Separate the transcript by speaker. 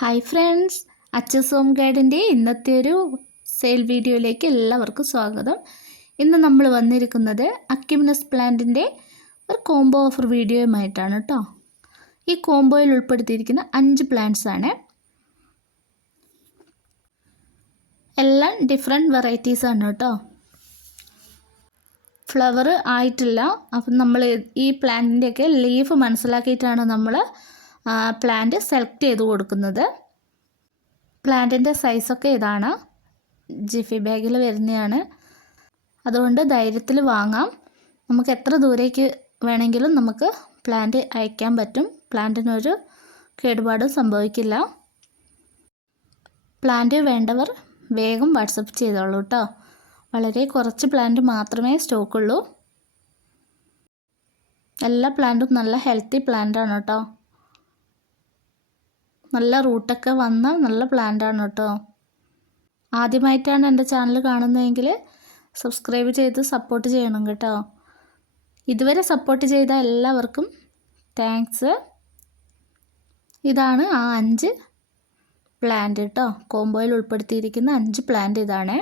Speaker 1: Hi friends Achus home ഗൈഡിന്റെ ഇന്നത്തെ ഒരു സെയിൽ വീഡിയോയിലേക്ക് എല്ലാവർക്കും സ്വാഗതം. ഇന്ന് നമ്മൾ വന്നിരിക്കുന്നത് അക്യുമിനസ് പ്ലാന്റിന്റെ ഒരു കോംബോ ഓഫർ വീഡിയോയുമായിട്ടാണ് കേട്ടോ ഈ കോംബോയിൽ ഉൾപ്പെടുത്തിയിരിക്കുന്ന അഞ്ച് പ്ലാന്റ്സ് ആണ്. എല്ലാം ഡിഫറെന്റ് വെറൈറ്റീസ് ആണ് കേട്ടോ ഫ്ലവർ ആയിട്ടില്ല. അപ്പം നമ്മൾ ഈ പ്ലാന്റിന്റെയൊക്കെ ലീഫ് മനസ്സിലാക്കിയിട്ടാണ് നമ്മൾ പ്ലാന്റ് സെലക്ട് ചെയ്ത് കൊടുക്കുന്നത്. പ്ലാന്റിന്റെ സൈസൊക്കെ ഇതാണ്. ജിഫി ബാഗിൽ വരുന്നതാണ് അതുകൊണ്ട് ധൈര്യത്തിൽ വാങ്ങാം. നമുക്ക് എത്ര ദൂരേക്ക് വേണമെങ്കിലും നമുക്ക് പ്ലാന്റ് അയക്കാൻ പറ്റും. പ്ലാന്റിനൊരു കേടുപാടും സംഭവിക്കില്ല. പ്ലാന്റ് വേണ്ടവർ വേഗം വാട്സപ്പ് ചെയ്തോളൂ കേട്ടോ വളരെ കുറച്ച് പ്ലാന്റ് മാത്രമേ സ്റ്റോക്കുള്ളൂ എല്ലാ പ്ലാന്റും നല്ല ഹെൽത്തി പ്ലാന്റാണ് കേട്ടോ നല്ല റൂട്ടൊക്കെ വന്ന നല്ല പ്ലാന്റാണ് കേട്ടോ. ആദ്യമായിട്ടാണ് എന്റെ ചാനൽ കാണുന്നതെങ്കിൽ സബ്സ്ക്രൈബ് ചെയ്ത് സപ്പോർട്ട് ചെയ്യണം കേട്ടോ. ഇതുവരെ സപ്പോർട്ട് ചെയ്ത എല്ലാവർക്കും താങ്ക്സ്. ഇതാണ് ആ അഞ്ച് പ്ലാന്റ് കേട്ടോ. കോംബോയിൽ ഉൾപ്പെടുത്തിയിരിക്കുന്ന അഞ്ച് പ്ലാന്റ് ഇതാണ്.